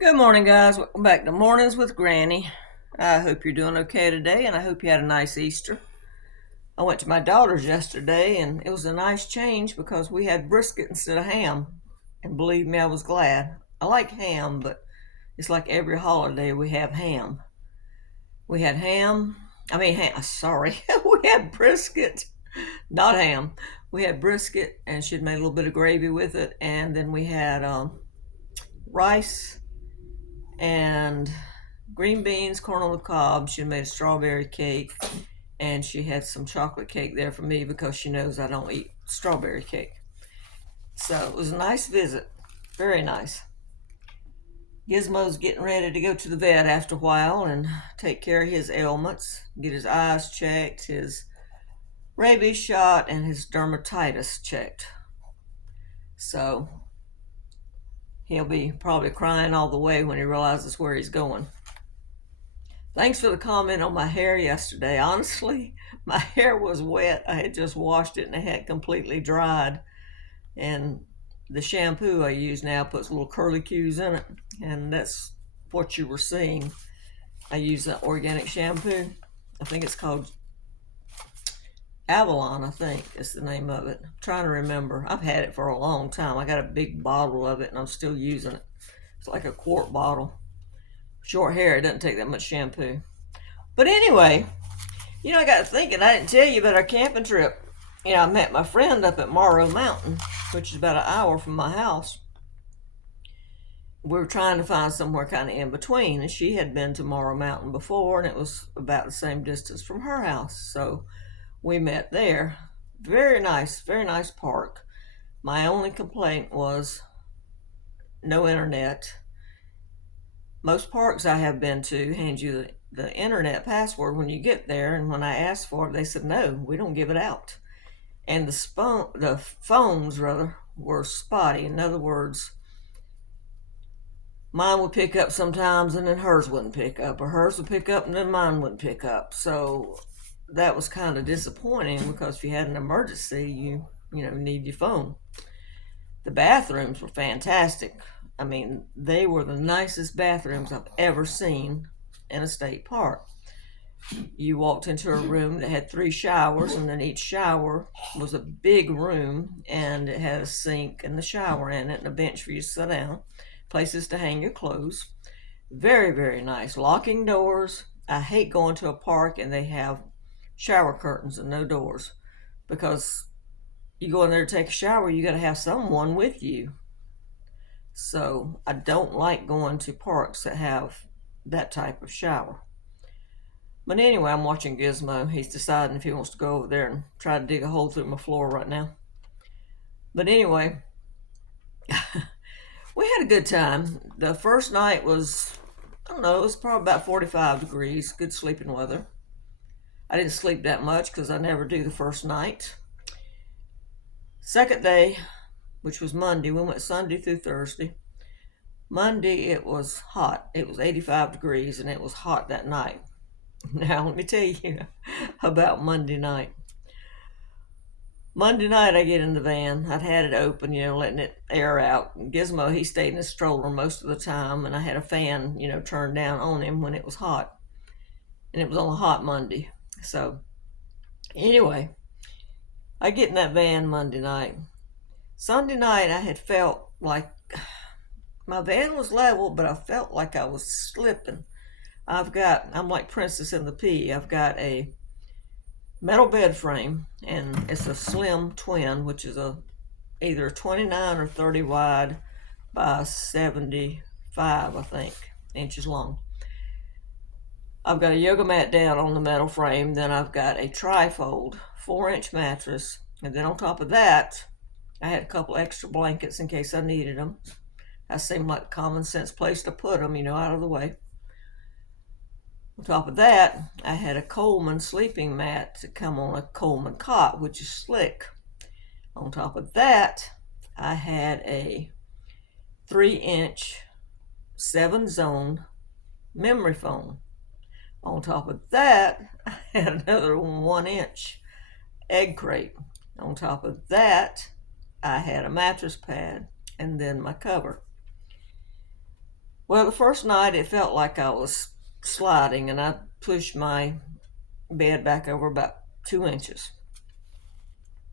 Good morning, guys. Welcome back to Mornings with Granny. I hope you're doing okay today, and I hope you had a nice Easter. I went to my daughter's yesterday, and it was a nice change because we had brisket instead of ham. And believe me, I was glad. I like ham, but it's like every holiday we have ham. We had ham. Sorry. We had brisket, not ham. We had brisket, and she'd made a little bit of gravy with it, and then we had rice and green beans, corn on the cob. She made a strawberry cake, and she had some chocolate cake there for me because she knows I don't eat strawberry cake. So it was a nice visit, very nice. Gizmo's getting ready to go to the vet after a while and take care of his ailments, get his eyes checked, his rabies shot, and his dermatitis checked. So he'll be probably crying all the way when he realizes where he's going. Thanks for the comment on my hair yesterday. Honestly, my hair was wet. I had just washed it and it had completely dried. And the shampoo I use now puts little curly cues in it. And that's what you were seeing. I use that organic shampoo. I think it's called Avalon, I think is the name of it. I'm trying to remember. I've had it for a long time. I got a big bottle of it and I'm still using it. It's like a quart bottle. Short hair, it doesn't take that much shampoo. But anyway, I got thinking, I didn't tell you about our camping trip. I met my friend up at Morrow Mountain, which is about an hour from my house. We were trying to find somewhere kind of in between, and she had been to Morrow Mountain before, and it was about the same distance from her house. So we met there. Very nice park. My only complaint was no internet. Most parks I have been to hand you the internet password when you get there, and when I asked for it, they said no, we don't give it out. And the phones were spotty. In other words, mine would pick up sometimes, and then hers wouldn't pick up, or hers would pick up, and then mine wouldn't pick up. So that was kind of disappointing because if you had an emergency, you need your phone. The bathrooms were fantastic. I mean, they were the nicest bathrooms I've ever seen in a state park. You walked into a room that had 3 showers, and then each shower was a big room, and it had a sink and the shower in it, and a bench for you to sit down, places to hang your clothes. Very, very nice. Locking doors. I hate going to a park and they have shower curtains and no doors, because you go in there to take a shower, you got to have someone with you. So I don't like going to parks that have that type of shower. But anyway, I'm watching Gizmo. He's deciding if he wants to go over there and try to dig a hole through my floor right now. But anyway, we had a good time. The first night was, I don't know, it was probably about 45 degrees. Good sleeping weather. I didn't sleep that much because I never do the first night. Second day, which was Monday, we went Sunday through Thursday. Monday, it was hot. It was 85 degrees and it was hot that night. Now, let me tell you about Monday night. Monday night, I get in the van. I'd had it open, letting it air out. Gizmo, he stayed in his stroller most of the time, and I had a fan, turned down on him when it was hot. And it was on a hot Monday. So, anyway, I get in that van Monday night. Sunday night, I had felt like my van was level, but I felt like I was slipping. I'm like Princess and the Pea. I've got a metal bed frame, and it's a slim twin, which is either a 29 or 30 wide by 75, I think, inches long. I've got a yoga mat down on the metal frame. Then I've got a trifold 4-inch mattress, and then on top of that, I had a couple extra blankets in case I needed them. That seemed like a common sense place to put them, out of the way. On top of that, I had a Coleman sleeping mat to come on a Coleman cot, which is slick. On top of that, I had a 3-inch 7-zone memory foam. On top of that, I had another 1-inch egg crate. On top of that, I had a mattress pad and then my cover. Well, the first night it felt like I was sliding, and I pushed my bed back over about 2 inches.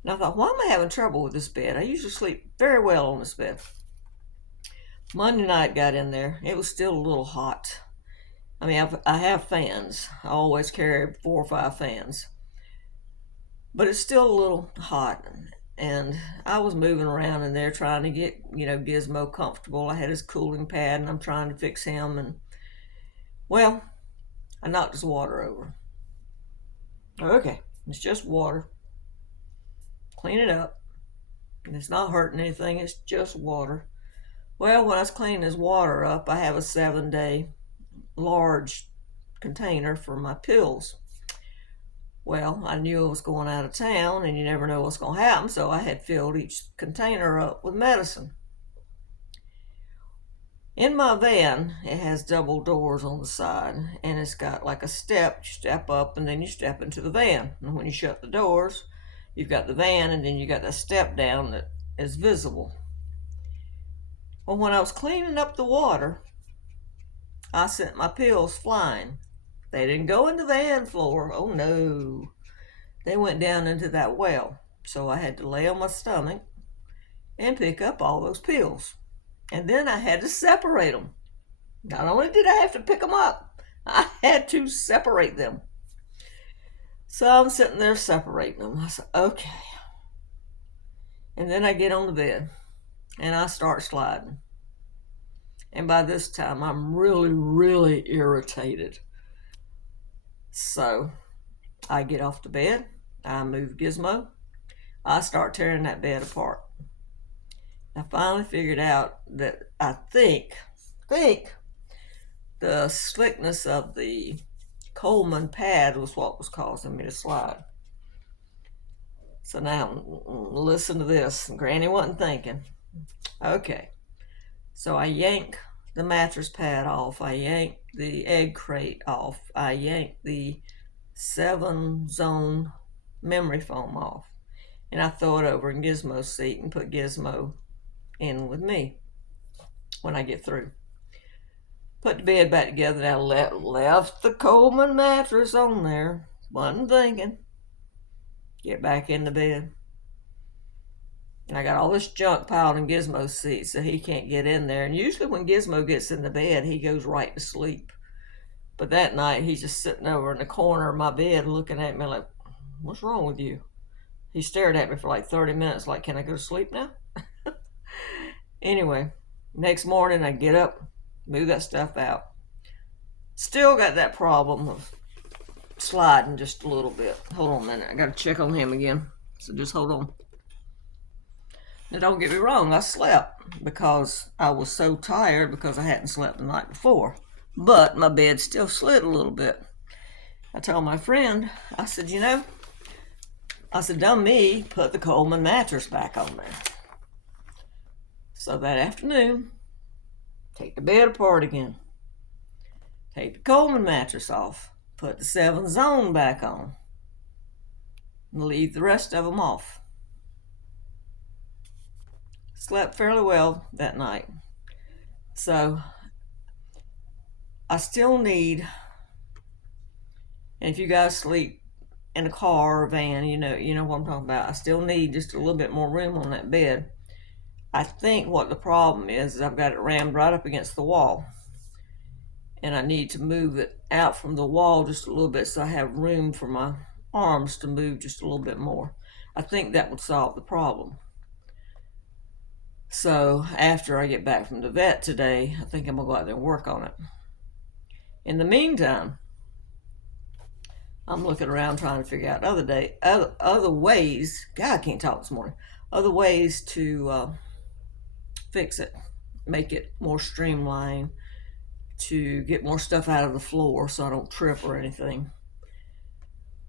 And I thought, why am I having trouble with this bed? I usually sleep very well on this bed. Monday night got in there. It was still a little hot. I mean, I have fans. I always carry 4 or 5 fans. But it's still a little hot. And I was moving around in there trying to get, Gizmo comfortable. I had his cooling pad and I'm trying to fix him. And, well, I knocked his water over. Okay, it's just water. Clean it up. And it's not hurting anything, it's just water. Well, when I was cleaning his water up, I have a 7-day large container for my pills. Well, I knew I was going out of town and you never know what's going to happen, so I had filled each container up with medicine. In my van, it has double doors on the side, and it's got like a step. You step up and then you step into the van. And when you shut the doors, you've got the van and then you got the step down that is visible. Well, when I was cleaning up the water, I sent my pills flying. They didn't go in the van floor. Oh no. They went down into that well. So I had to lay on my stomach and pick up all those pills. And then I had to separate them. Not only did I have to pick them up, I had to separate them. So I'm sitting there separating them. I said, okay. And then I get on the bed and I start sliding. And by this time, I'm really, really irritated. So I get off the bed, I move Gizmo, I start tearing that bed apart. I finally figured out that I think the slickness of the Coleman pad was what was causing me to slide. So now, listen to this. Granny wasn't thinking. Okay, so I yank the mattress pad off, I yank the egg crate off, I yank the 7-zone memory foam off, and I throw it over in Gizmo's seat and put Gizmo in with me when I get through. Put the bed back together, and I left the Coleman mattress on there, wasn't thinking. Get back in the bed. And I got all this junk piled in Gizmo's seat so he can't get in there. And usually when Gizmo gets in the bed, he goes right to sleep. But that night, he's just sitting over in the corner of my bed looking at me like, what's wrong with you? He stared at me for like 30 minutes like, can I go to sleep now? Anyway, next morning I get up, move that stuff out. Still got that problem of sliding just a little bit. Hold on a minute, I gotta check on him again. So just hold on. Now don't get me wrong, I slept because I was so tired because I hadn't slept the night before. But my bed still slid a little bit. I told my friend, I said, dumb me, put the Coleman mattress back on there. So that afternoon, take the bed apart again. Take the Coleman mattress off. Put the 7-zone back on. And leave the rest of them off. Slept fairly well that night. So I still need, and if you guys sleep in a car or van, you know what I'm talking about. I still need just a little bit more room on that bed. I think what the problem is I've got it rammed right up against the wall. And I need to move it out from the wall just a little bit so I have room for my arms to move just a little bit more. I think that would solve the problem. So after I get back from the vet today, I think I'm going to go out there and work on it. In the meantime, I'm looking around trying to figure out other ways. God, I can't talk this morning. Other ways to fix it, make it more streamlined, to get more stuff out of the floor so I don't trip or anything.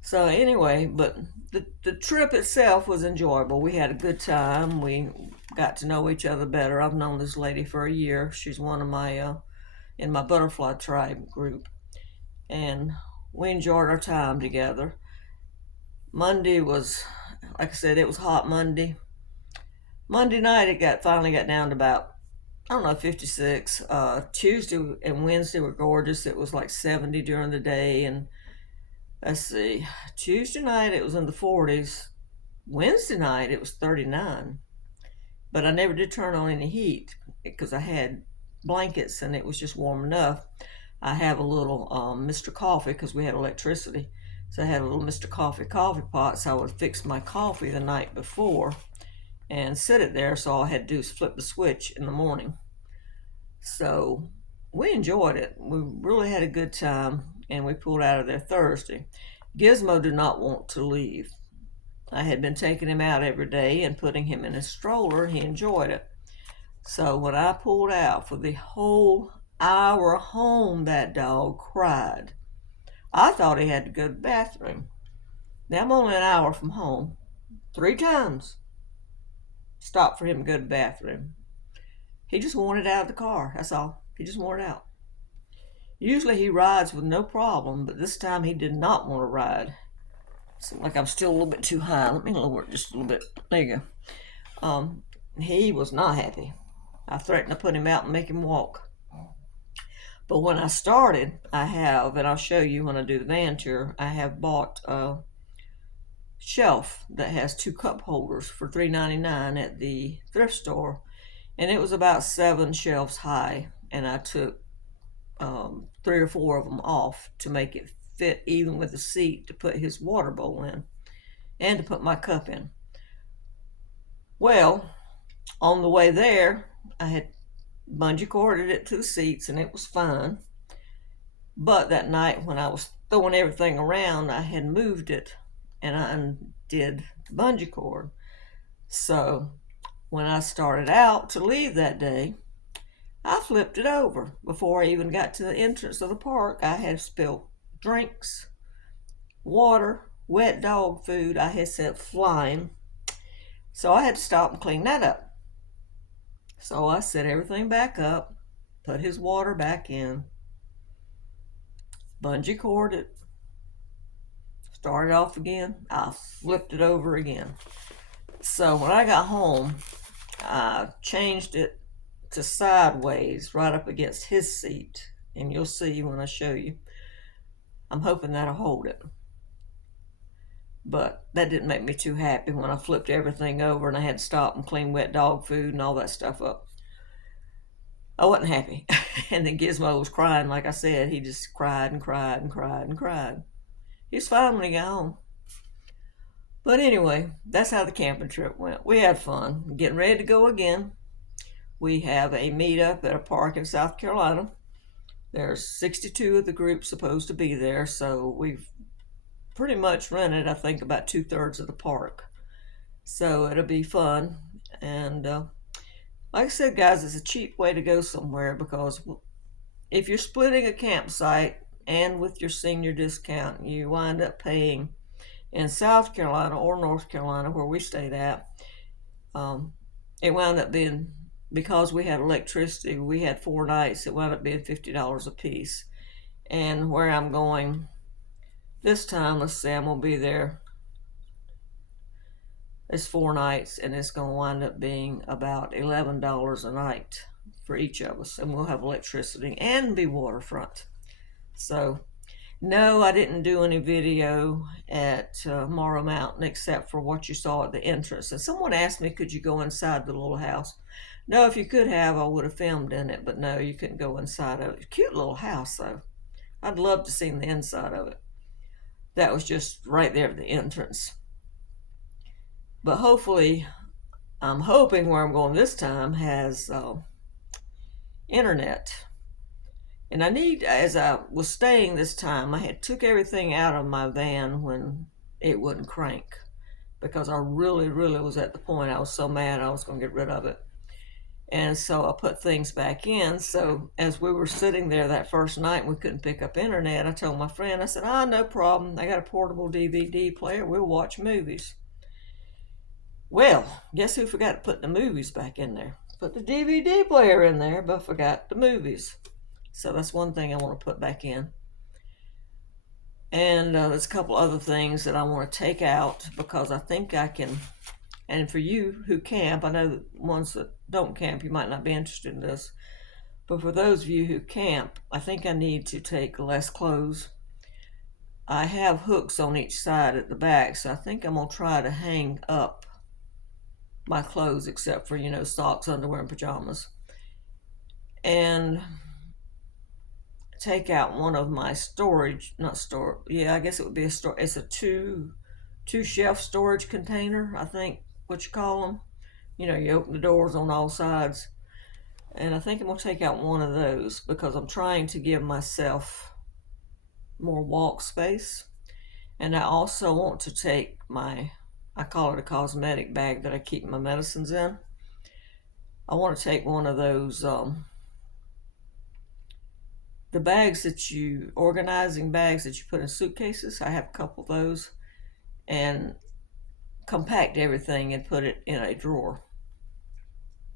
So anyway, but the trip itself was enjoyable. We had a good time. We got to know each other better. I've known this lady for a year. She's one of my in my butterfly tribe group, and we enjoyed our time together. Monday was, like I said, it was hot Monday. Monday night it finally got down to about I don't know, 56. Tuesday and Wednesday were gorgeous. It was like 70 during the day. And let's see, Tuesday night it was in the 40s. Wednesday night it was 39. But I never did turn on any heat because I had blankets and it was just warm enough. I have a little Mr. Coffee because we had electricity. So I had a little Mr. Coffee pot, so I would fix my coffee the night before and sit it there. So all I had to do was flip the switch in the morning. So we enjoyed it. We really had a good time, and we pulled out of there Thursday. Gizmo did not want to leave. I had been taking him out every day and putting him in his stroller. He enjoyed it. So when I pulled out for the whole hour home, that dog cried. I thought he had to go to the bathroom. Now I'm only an hour from home. 3 times stopped for him to go to the bathroom. He just wanted out of the car. That's all. He just wanted out. Usually he rides with no problem, but this time he did not want to ride. Seems like I'm still a little bit too high. Let me lower it just a little bit. There you go. He was not happy. I threatened to put him out and make him walk. But when I started, I have, and I'll show you when I do the van tour, I have bought a shelf that has 2 cup holders for $3.99 at the thrift store. And it was about 7 shelves high. And I took 3 or 4 of them off to make it fit even with the seat to put his water bowl in and to put my cup in. Well, on the way there, I had bungee corded it to the seats and it was fine. But that night when I was throwing everything around, I had moved it and I undid the bungee cord. So when I started out to leave that day, I flipped it over. Before I even got to the entrance of the park, I had spilled drinks, water, wet dog food. I had sent flying. So I had to stop and clean that up. So I set everything back up, put his water back in, bungee corded it, started off again. I flipped it over again. So when I got home, I changed it to sideways right up against his seat. And you'll see when I show you. I'm hoping that'll hold it. But that didn't make me too happy when I flipped everything over and I had to stop and clean wet dog food and all that stuff up. I wasn't happy. And then Gizmo was crying, like I said. He just cried and cried and cried and cried. He was fine when he got home. But anyway, that's how the camping trip went. We had fun. Getting ready to go again. We have a meetup at a park in South Carolina. There's 62 of the group supposed to be there, so we've pretty much rented, I think, about 2/3 of the park. So it'll be fun. And like I said, guys, it's a cheap way to go somewhere because if you're splitting a campsite and with your senior discount, you wind up paying in South Carolina or North Carolina, where we stayed at. It wound up being, because we had electricity, we had 4 nights, it wound up being $50 a piece. And where I'm going this time, let's say I'm going to be there, it's 4 nights, and it's going to wind up being about $11 a night for each of us. And we'll have electricity and be waterfront. So, no, I didn't do any video at Morrow Mountain except for what you saw at the entrance. And someone asked me, could you go inside the little house? No, if you could have, I would have filmed in it. But no, you couldn't go inside of it. Cute little house, though. I'd love to see the inside of it. That was just right there at the entrance. But hopefully, I'm hoping where I'm going this time has internet. And I need, as I was staying this time, I had took everything out of my van when it wouldn't crank. Because I really, really was at the point I was so mad I was going to get rid of it. And so I put things back in. So as we were sitting there that first night and we couldn't pick up internet, I told my friend, I said, no problem. I got a portable DVD player. We'll watch movies. Well, guess who forgot to put the movies back in there? Put the DVD player in there, but forgot the movies. So that's one thing I want to put back in. And there's a couple other things that I want to take out because I think I can And for you who camp, I know that ones that don't camp, you might not be interested in this, but for those of you who camp, I think I need to take less clothes. I have hooks on each side at the back, so I think I'm going to try to hang up my clothes except for, socks, underwear, and pajamas. And take out one of my storage, not store, yeah, I guess it would be a store. It's a two shelf storage container, I think what you call them. You open the doors on all sides. And I think I'm going to take out one of those because I'm trying to give myself more walk space. And I also want to take I call it a cosmetic bag that I keep my medicines in. I want to take one of those, the organizing bags that you put in suitcases. I have a couple of those, and compact everything and put it in a drawer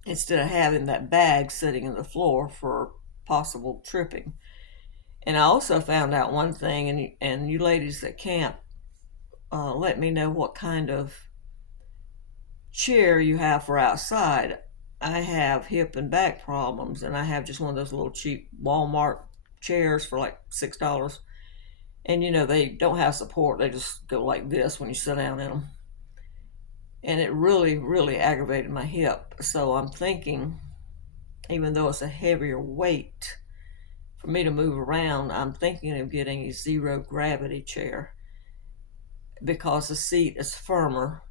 instead of having that bag sitting in the floor for possible tripping. And I also found out one thing, and you ladies that camp, let me know what kind of chair you have for outside. I have hip and back problems, and I have just one of those little cheap Walmart chairs for like $6. And they don't have support, they just go like this when you sit down in them. And it really, really aggravated my hip. So I'm thinking, even though it's a heavier weight for me to move around, I'm thinking of getting a zero gravity chair because the seat is firmer.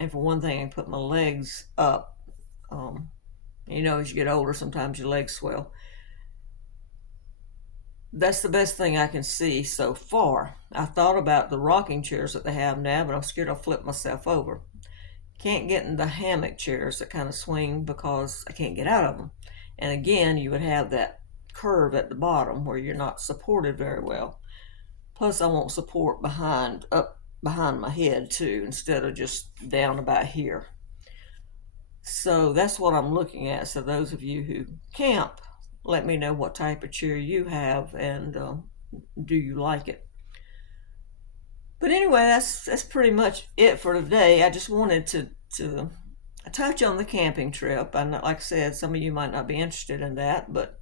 And for one thing, I can put my legs up. As you get older, sometimes your legs swell. That's the best thing I can see so far. I thought about the rocking chairs that they have now, but I'm scared I'll flip myself over. Can't get in the hammock chairs that kind of swing because I can't get out of them. And again, you would have that curve at the bottom where you're not supported very well. Plus, I want support up behind my head too, instead of just down about here. So that's what I'm looking at. So those of you who camp, let me know what type of chair you have, and do you like it? But anyway, that's pretty much it for today. I just wanted to touch on the camping trip. And like I said, some of you might not be interested in that, but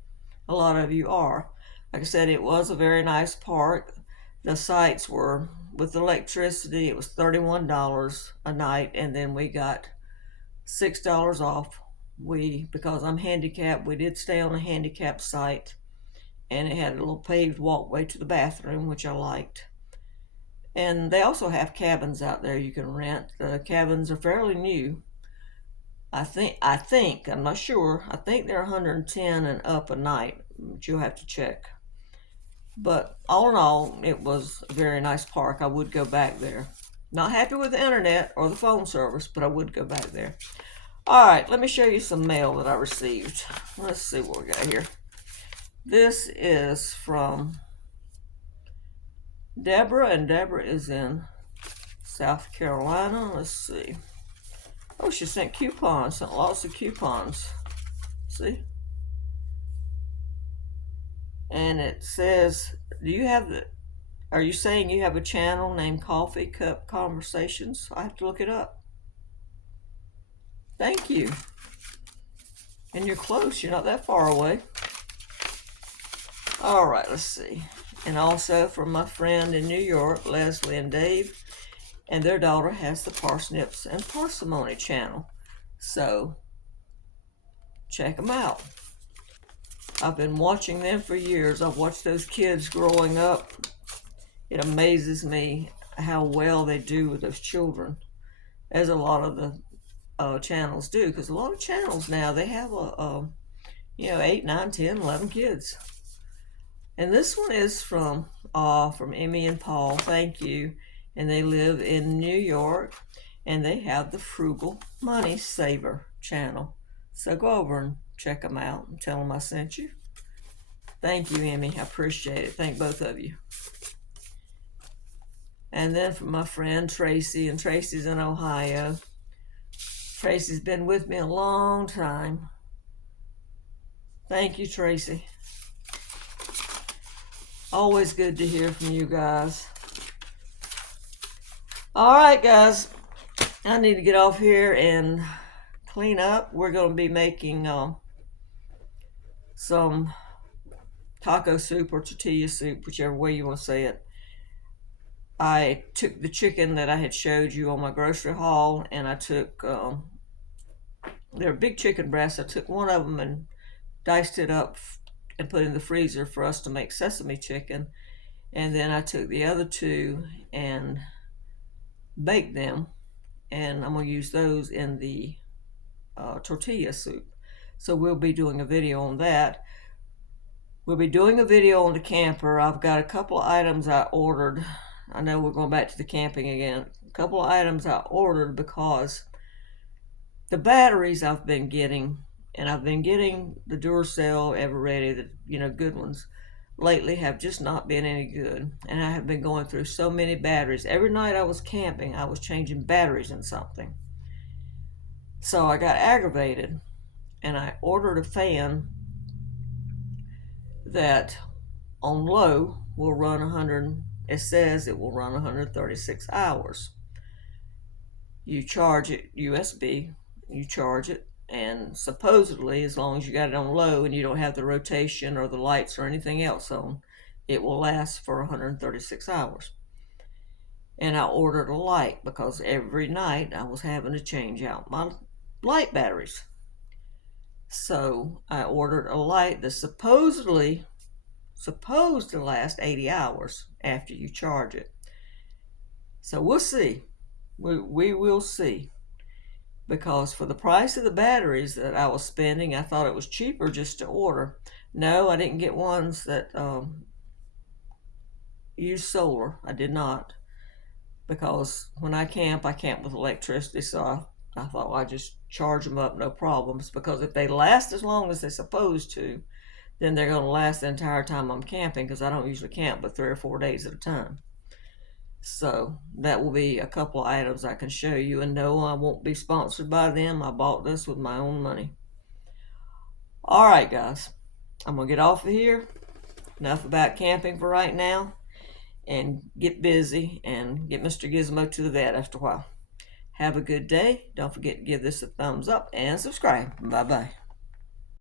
a lot of you are. Like I said, it was a very nice park. The sites were, with electricity, it was $31 a night, and then we got $6 off. Because I'm handicapped, we did stay on a handicapped site, and it had a little paved walkway to the bathroom, which I liked. And they also have cabins out there you can rent. The cabins are fairly new. I think, I'm not sure, I think they're 110 and up a night, but you'll have to check. But all in all, it was a very nice park. I would go back there. Not happy with the internet or the phone service, but I would go back there. All right, let me show you some mail that I received. Let's see what we got here. This is from Deborah, and Deborah is in South Carolina. Let's see. Oh, she sent coupons, sent lots of coupons. See? And it says, are you saying you have a channel named Coffee Cup Conversations? I have to look it up. Thank you. And you're close, you're not that far away. All right, let's see. And also from my friend in New York, Leslie and Dave, and their daughter has the Parsnips and Parsimony channel. So check them out. I've been watching them for years. I've watched those kids growing up. It amazes me how well they do with those children, as a lot of the channels do, because a lot of channels now, they have 8, 9, 10, 11 kids. And this one is from Emmy and Paul. Thank you. And they live in New York, and they have the Frugal Money Saver channel. So go over and check them out and tell them I sent you. Thank you, Emmy. I appreciate it. Thank both of you. And then from my friend Tracy, and Tracy's in Ohio. Tracy's been with me a long time. Thank you, Tracy. Always good to hear from you guys. All right, guys. I need to get off here and clean up. We're going to be making some taco soup or tortilla soup, whichever way you want to say it. I took the chicken that I had showed you on my grocery haul, and I took, they're big chicken breasts. I took one of them and diced it up and put it in the freezer for us to make sesame chicken. And then I took the other two and baked them, and I'm going to use those in the tortilla soup. So we'll be doing a video on that. We'll be doing a video on the camper. I've got a couple of items I ordered. I know we're going back to the camping again. A couple of items I ordered because the batteries I've been getting, and I've been getting the Duracell Everready, the good ones, lately have just not been any good. And I have been going through so many batteries. Every night I was camping, I was changing batteries in something. So I got aggravated, and I ordered a fan that on low will run 100. It says it will run 136 hours. You charge it USB, you charge it, and supposedly as long as you got it on low and you don't have the rotation or the lights or anything else on, it will last for 136 hours. And I ordered a light because every night I was having to change out my light batteries. So I ordered a light that's supposed to last 80 hours after you charge it. So we'll see. We will see. Because for the price of the batteries that I was spending, I thought it was cheaper just to order. No, I didn't get ones that use solar. I did not. Because when I camp with electricity, so I thought, well, I just charge them up, no problems. Because if they last as long as they're supposed to, then they're going to last the entire time I'm camping, because I don't usually camp but 3 or 4 days at a time. So that will be a couple of items I can show you. And no, I won't be sponsored by them. I bought this with my own money. All right, guys. I'm going to get off of here. Enough about camping for right now. And get busy and get Mr. Gizmo to the vet after a while. Have a good day. Don't forget to give this a thumbs up and subscribe. Bye-bye.